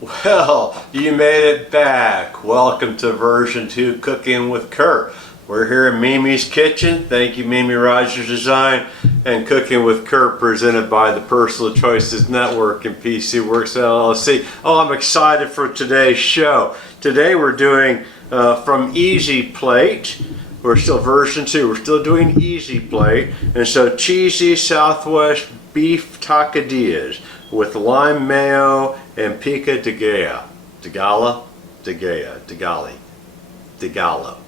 Well, you made it back. Welcome to version 2 Cooking with Kurt. We're here in Mimi's kitchen. Thank you, Mimi Rogers Design, and Cooking with Kurt, presented by the Personal Choices Network and PC Works LLC. Oh, I'm excited for today's show. Today we're doing from Easy Plate. We're still version 2. We're still doing Easy Plate, and so cheesy Southwest beef tacodillas with lime mayo and pico de gallo. De gallo? De gallo. De galli. De gallo.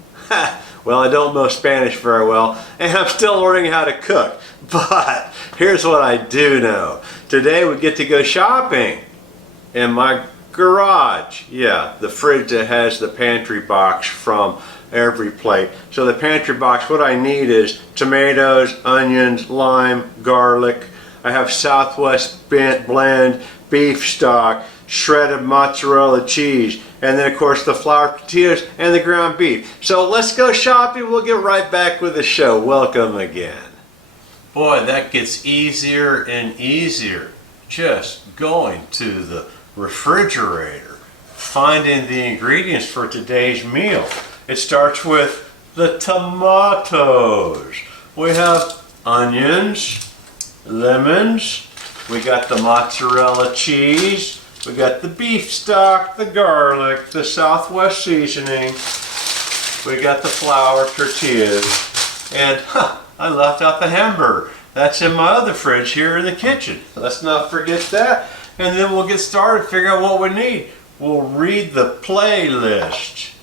Well, I don't know Spanish very well, and I'm still learning how to cook. But here's what I do know. Today we get to go shopping in my garage. Yeah, the fridge that has the pantry box from Every Plate. So the pantry box, what I need is tomatoes, onions, lime, garlic. I have Southwest blend beef stock, shredded mozzarella cheese, and then of course the flour tortillas and the ground beef. So let's go shopping. We'll get right back with the show. Welcome again. Boy, that gets easier and easier. Just going to the refrigerator, finding the ingredients for today's meal. It starts with the tomatoes. We have onions, lemons, we got the mozzarella cheese, we got the beef stock, the garlic, the Southwest seasoning, we got the flour tortillas, and I left out the hamburger. That's in my other fridge here in the kitchen. Let's not forget that. And then we'll get started, figure out what we need. We'll read the playlist.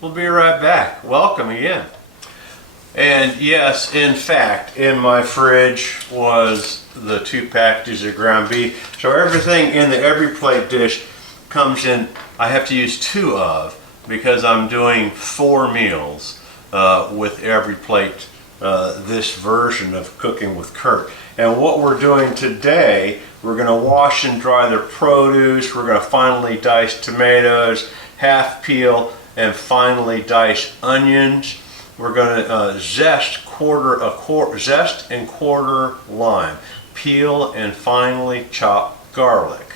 We'll be right back. Welcome again. And yes, in fact, in my fridge was the 2 packages of ground beef. So everything in the Every Plate dish comes in, I have to use 2 of, because I'm doing 4 meals with Every Plate, this version of Cooking with Kurt. And what we're doing today, we're going to wash and dry the produce, we're going to finely dice tomatoes, half peel, and finely dice onions. We're going to zest and quarter lime, peel and finely chop garlic.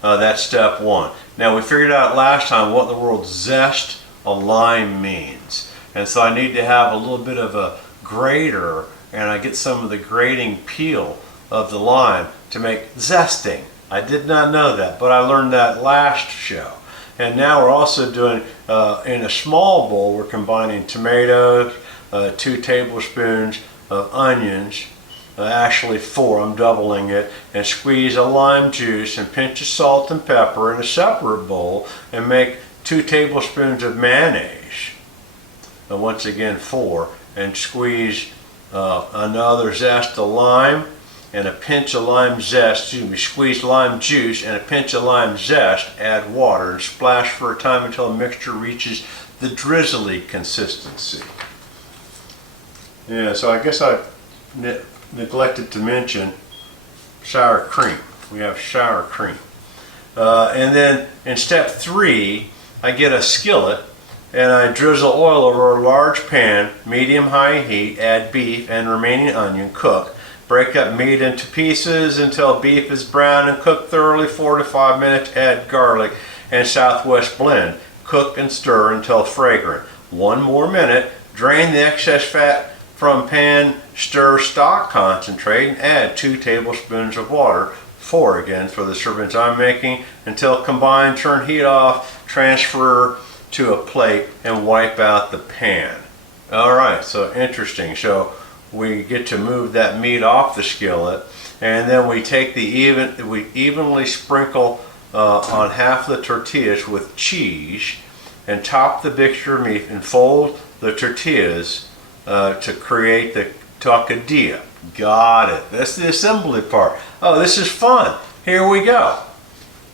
That's step 1. Now we figured out last time what in the world zest a lime means, and so I need to have a little bit of a grater, and I get some of the grating peel of the lime to make zesting. I did not know that, but I learned that last show. And now we're also doing, in a small bowl, we're combining tomatoes, 2 tablespoons of onions, actually 4, I'm doubling it, and squeeze a lime juice and pinch of salt and pepper in a separate bowl and make 2 tablespoons of mayonnaise. And once again 4, and squeeze another zest of lime and a pinch of lime zest, squeeze lime juice and a pinch of lime zest, add water, and splash for a time until the mixture reaches the drizzly consistency. Yeah, so I guess I neglected to mention sour cream. We have sour cream. And then in step 3, I get a skillet and I drizzle oil over a large pan, medium-high heat, add beef and remaining onion, cook. Break up meat into pieces until beef is brown and cook thoroughly 4 to 5 minutes. Add garlic and Southwest blend. Cook and stir until fragrant. 1 more minute. Drain the excess fat from pan. Stir stock concentrate and add 2 tablespoons of water. 4 again for the servings I'm making until combined. Turn heat off. Transfer to a plate and wipe out the pan. All right, so interesting. So we get to move that meat off the skillet, and then we take we evenly sprinkle on half the tortillas with cheese, and top the mixture of meat and fold the tortillas to create the tacodilla. Got it. That's the assembly part. Oh, this is fun. Here we go.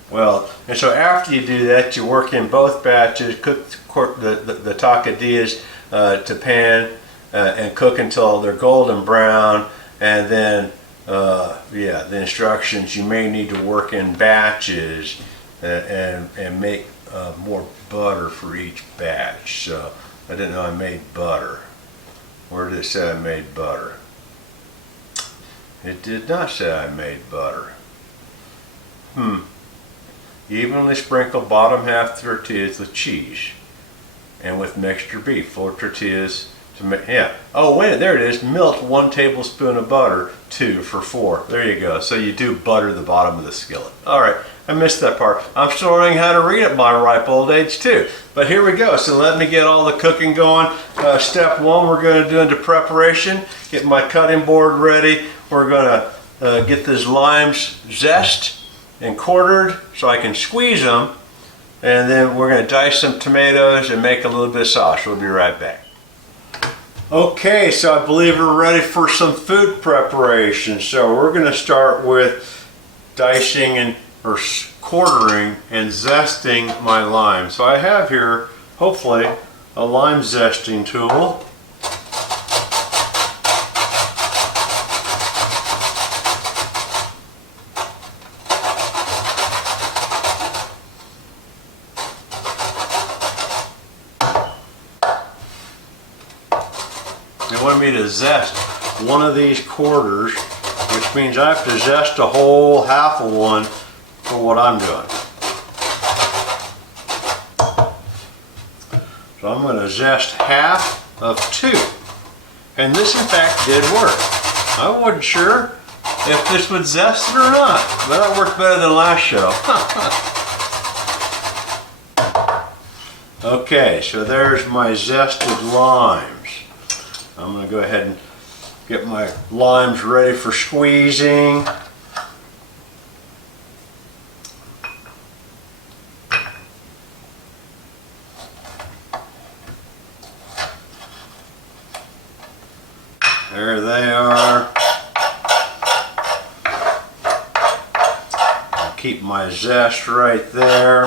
Well, and so after you do that, you work in both batches, cook the tacodillas to pan, and cook until they're golden brown, and then yeah, the instructions, you may need to work in batches and make more butter for each batch. So I didn't know I made butter. Where did it say I made butter? It did not say I made butter. Evenly sprinkle bottom half tortillas with cheese and with mixture beef. 4 tortillas to make, yeah. Oh wait, there it is. Melt 1 tablespoon of butter, 2 for 4. There you go. So you do butter the bottom of the skillet. All right, I missed that part. I'm still learning how to read at my ripe old age too. But here we go. So let me get all the cooking going. Step 1, we're going to do into preparation. Get my cutting board ready. We're going to get these limes zest and quartered so I can squeeze them, and then we're going to dice some tomatoes and make a little bit of sauce. We'll be right back. Okay, so I believe we're ready for some food preparation. So we're going to start with dicing or quartering and zesting my lime. So I have here, hopefully, a lime zesting tool. They want me to zest one of these quarters, which means I have to zest a whole half of one for what I'm doing. So I'm going to zest half of 2. And this in fact did work. I wasn't sure if this would zest it or not, but that worked better than last show. Okay, so there's my zested limes. I'm going to go ahead and get my limes ready for squeezing. There they are. I'll keep my zest right there.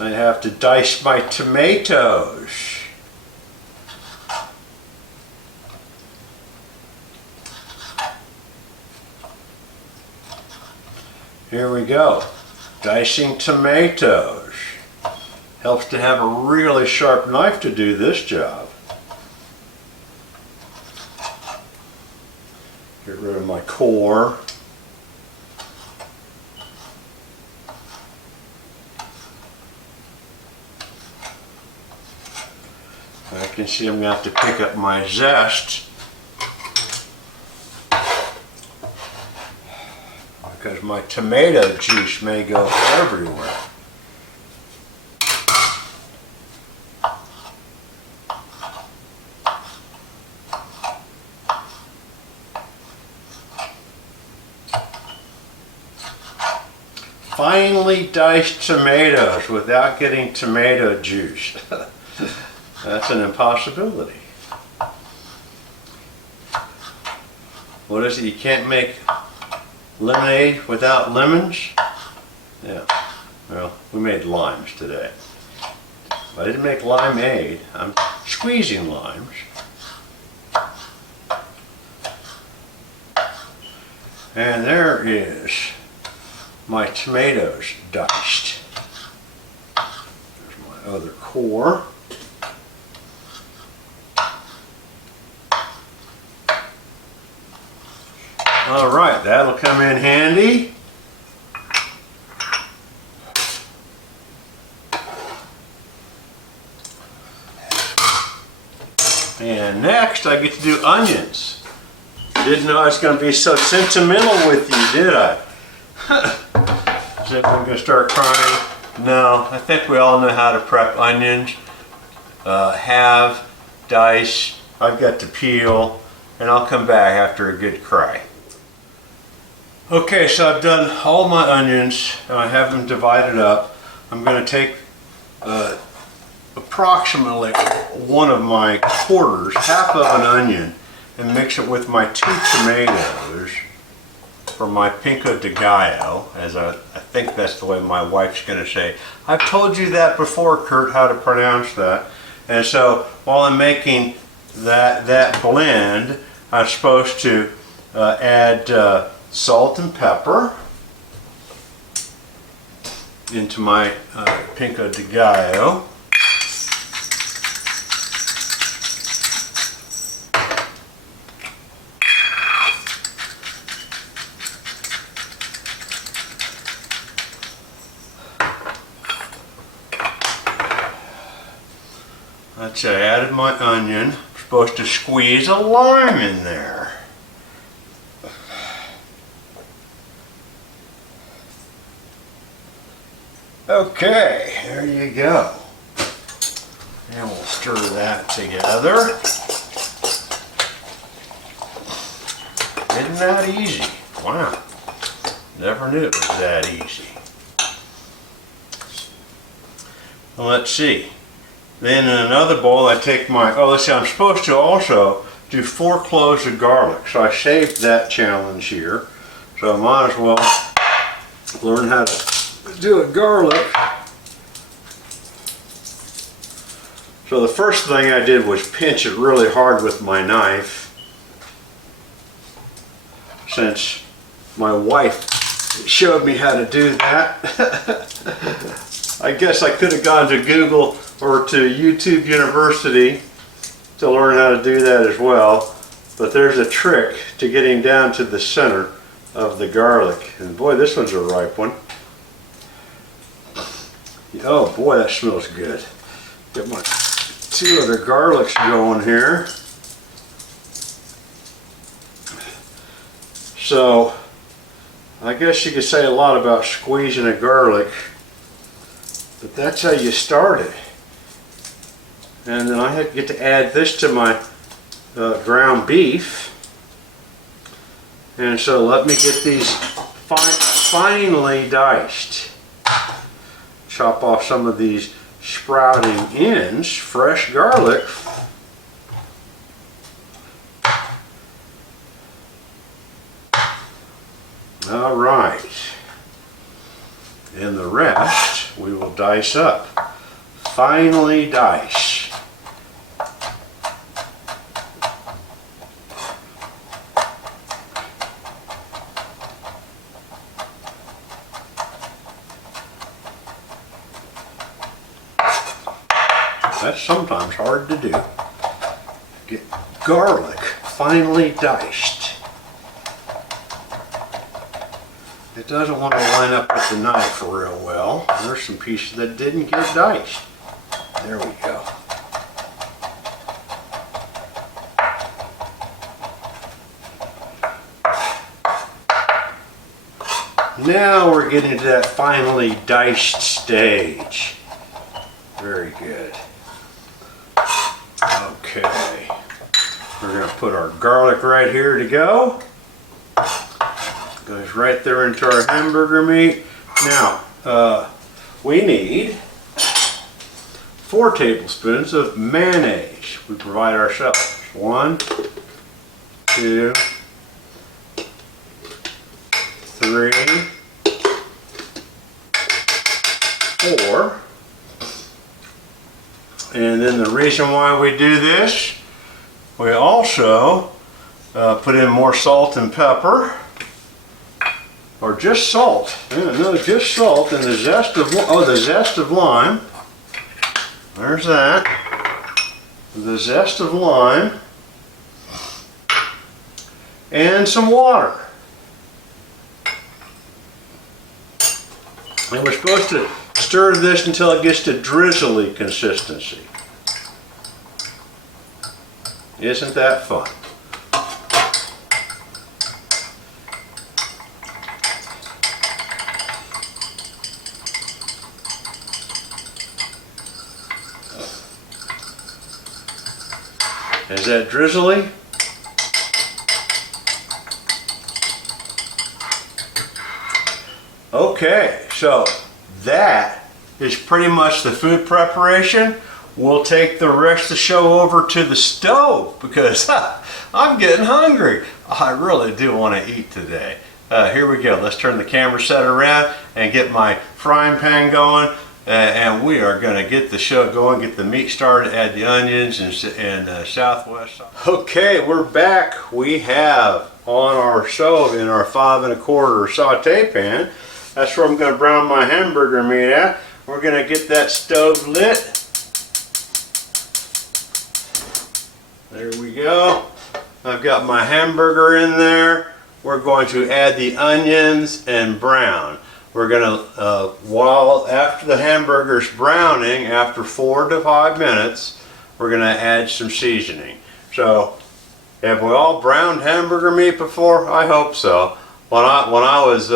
I have to dice my tomatoes. Here we go. Dicing tomatoes. Helps to have a really sharp knife to do this job. Get rid of my core. I can see I'm going to have to pick up my zest because my tomato juice may go everywhere. Finely diced tomatoes without getting tomato juice. That's an impossibility. What is it? You can't make lemonade without lemons? Yeah. Well, we made limes today. I didn't make limeade. I'm squeezing limes. And there is my tomatoes diced. There's my other core. All right, that'll come in handy. And next I get to do onions. Didn't know I was going to be so sentimental with you, did I? Is everyone going to start crying? No, I think we all know how to prep onions. Halve, dice, I've got to peel, and I'll come back after a good cry. Okay, so I've done all my onions, and I have them divided up. I'm going to take approximately one of my quarters, half of an onion, and mix it with my 2 tomatoes for my pico de gallo, as I think that's the way my wife's going to say. I've told you that before, Kurt, how to pronounce that. And so while I'm making that blend, I'm supposed to add salt and pepper into my pico de gallo. let's see, I added my onion. I'm supposed to squeeze a lime in there. Okay, there you go. And we'll stir that together. Isn't that easy? Wow. Never knew it was that easy. Well, let's see. Then in another bowl I take my, let's see, I'm supposed to also do 4 cloves of garlic. So I saved that challenge here. So I might as well learn how to do a garlic. So the first thing I did was pinch it really hard with my knife, since my wife showed me how to do that. I guess I could have gone to Google or to YouTube University to learn how to do that as well. But there's a trick to getting down to the center of the garlic. And boy, this one's a ripe one. Oh boy, that smells good. Get my 2 other garlics going here. So, I guess you could say a lot about squeezing a garlic, but that's how you start it. And then I get to add this to my ground beef. And so let me get these finely diced. Chop off some of these sprouting ends, fresh garlic. All right, and the rest we will dice up, finely dice. That's sometimes hard to do. Get garlic finely diced. It doesn't want to line up with the knife real well. There's some pieces that didn't get diced. There we go. Now we're getting to that finely diced stage. Very good. Okay. We're going to put our garlic right here to go. Goes right there into our hamburger meat. Now, we need 4 tablespoons of mayonnaise. We provide ourselves. 1, 2, 3, 4. And then the reason why we do this, we also put in more salt and pepper. Or just salt. Yeah, no, just salt and the zest of lime. There's that. The zest of lime. And some water. And we're supposed to stir this until it gets to drizzly consistency. Isn't that fun? Is that drizzly? Okay, so that is pretty much the food preparation. We'll take the rest of the show over to the stove because I'm getting hungry. I really do want to eat today. Here we go. Let's turn the camera set around and get my frying pan going. And we are going to get the show going, get the meat started, add the onions and Southwest. Okay, we're back. We have on our stove in our 5 1/4 saute pan. That's where I'm going to brown my hamburger meat at. We're going to get that stove lit. There we go. I've got my hamburger in there. We're going to add the onions and brown. We're going to, after the hamburger's browning, after 4 to 5 minutes, we're going to add some seasoning. So, have we all browned hamburger meat before? I hope so. When I was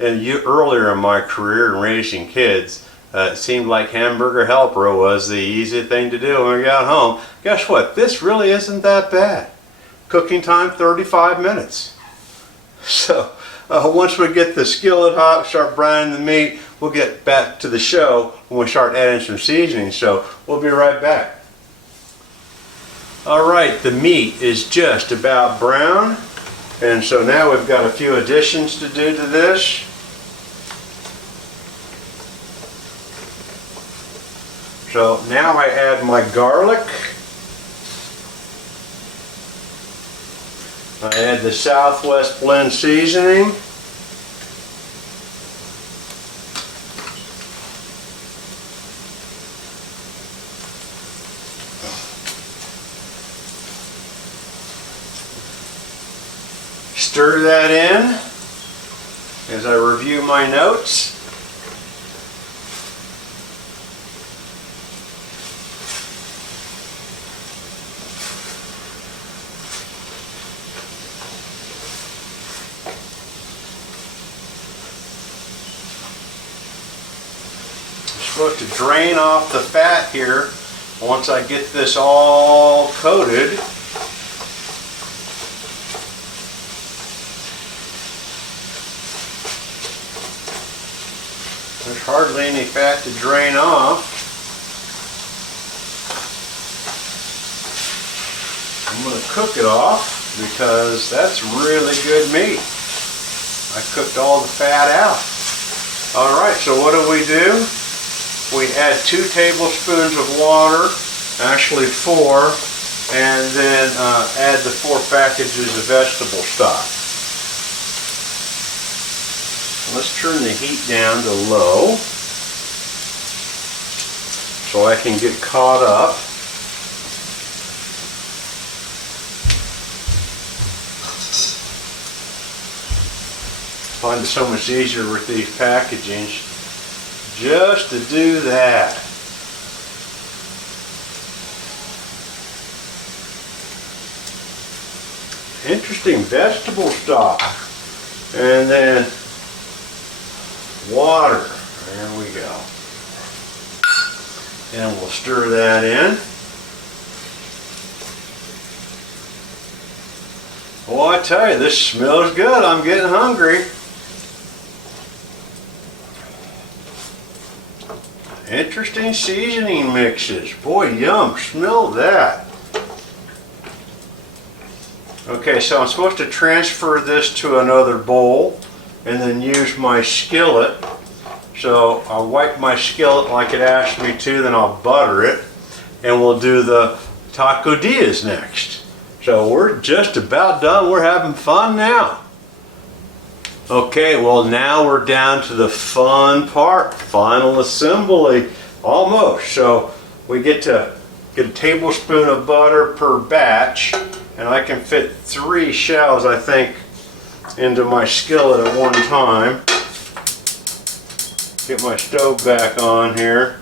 earlier in my career in raising kids, it seemed like hamburger helper was the easy thing to do when we got home. Guess what? This really isn't that bad. Cooking time 35 minutes. So once we get the skillet hot, start browning the meat, we'll get back to the show when we start adding some seasoning. So we'll be right back. Alright, the meat is just about brown. And so now we've got a few additions to do to this. So now I add my garlic. I add the Southwest Blend seasoning. Stir that in as I review my notes. Supposed to drain off the fat here once I get this all coated. There's hardly any fat to drain off. I'm going to cook it off because that's really good meat. I cooked all the fat out. Alright, so what do? We add 2 tablespoons of water, actually 4, and then add the 4 packages of vegetable stock. Let's turn the heat down to low so I can get caught up. I find it so much easier with these packagings just to do that. Interesting vegetable stock. And then water. There we go. And we'll stir that in. Well, I tell you, this smells good. I'm getting hungry. Interesting seasoning mixes. Boy, yum. Smell that. Okay, so I'm supposed to transfer this to another bowl and then use my skillet. So I'll wipe my skillet like it asked me to, then I'll butter it, and we'll do the tacodillas next. So we're just about done. We're having fun now. Okay, well now we're down to the fun part, final assembly, almost. So we get to get a tablespoon of butter per batch, and I can fit 3 shells, I think, into my skillet at one time. Get my stove back on here.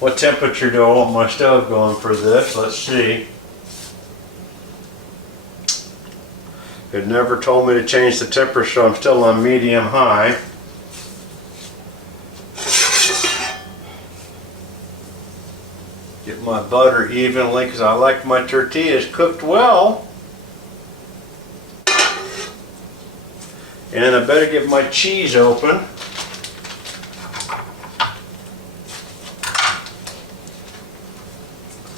What temperature do I want my stove going for this? Let's see. It never told me to change the temperature, so I'm still on medium high. Get my butter evenly because I like my tortillas cooked well. And I better get my cheese open.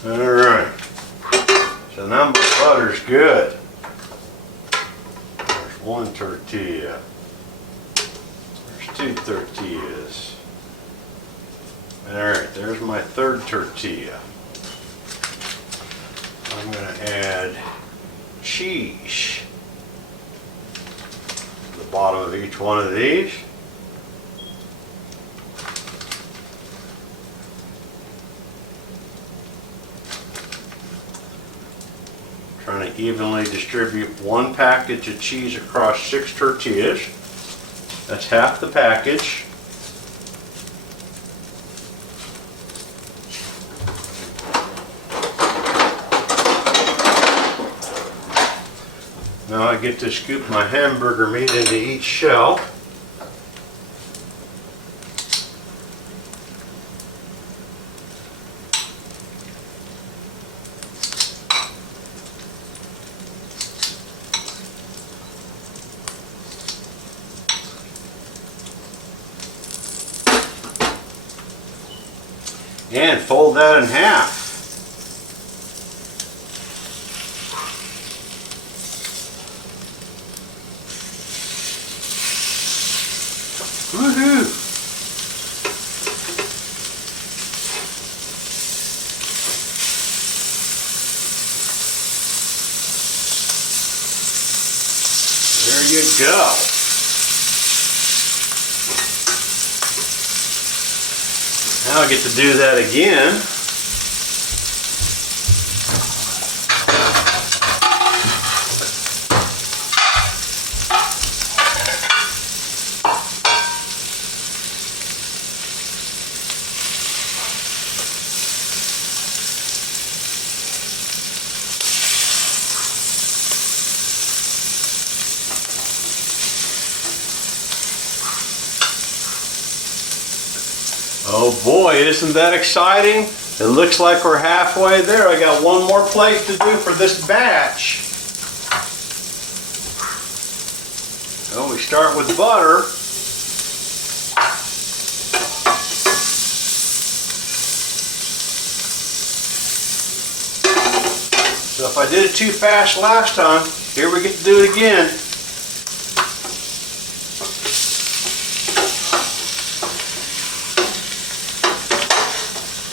Alright. So now my butter's good. There's 1 tortilla. There's 2 tortillas. Alright, there's my 3rd tortilla. I'm going to add cheese to the bottom of each one of these. Trying to evenly distribute 1 package of cheese across 6 tortillas. That's half the package. I get to scoop my hamburger meat into each shell. And fold that in half. Woohoo! There you go. Now I get to do that again. Oh boy, isn't that exciting? It looks like we're halfway there. I got one more plate to do for this batch. So we start with butter. So if I did it too fast last time, here we get to do it again.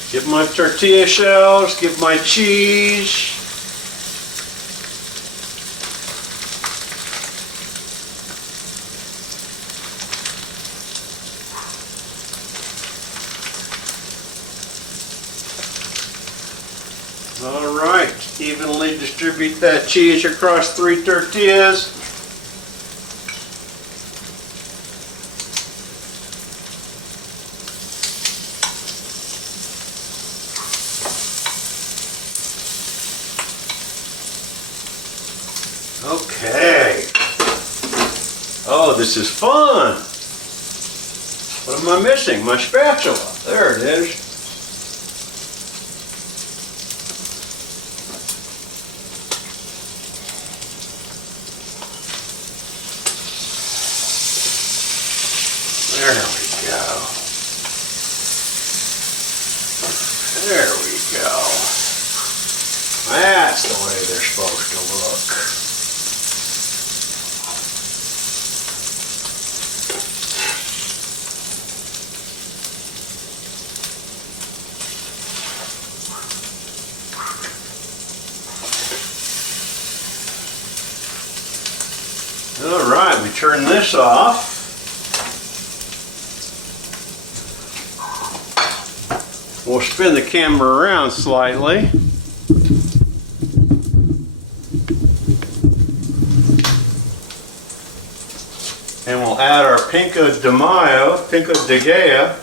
Get my tortilla shells, get my cheese. All right, evenly distribute that cheese across 3 tortillas. Okay. Oh, this is fun. What am I missing? My spatula. There it is. There we go. There we go. That's the way they're supposed to look. All right, we turn this off. We'll spin the camera around slightly. And we'll add our Pico de Mayo, Pico de Gallo.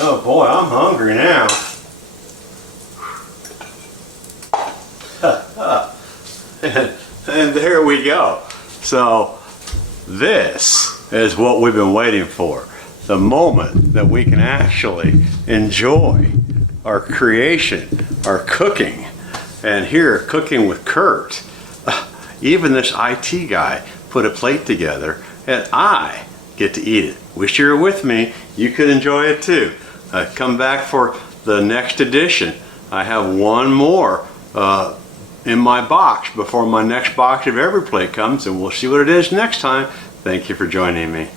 Oh boy, I'm hungry now. And there we go. So this is what we've been waiting for. The moment that we can actually enjoy our creation, our cooking. And here, cooking with Kurt, even this IT guy put a plate together and I get to eat it. Wish you were with me. You could enjoy it too. Come back for the next edition. I have one more in my box before my next box of Every Plate comes, and we'll see what it is next time. Thank you for joining me.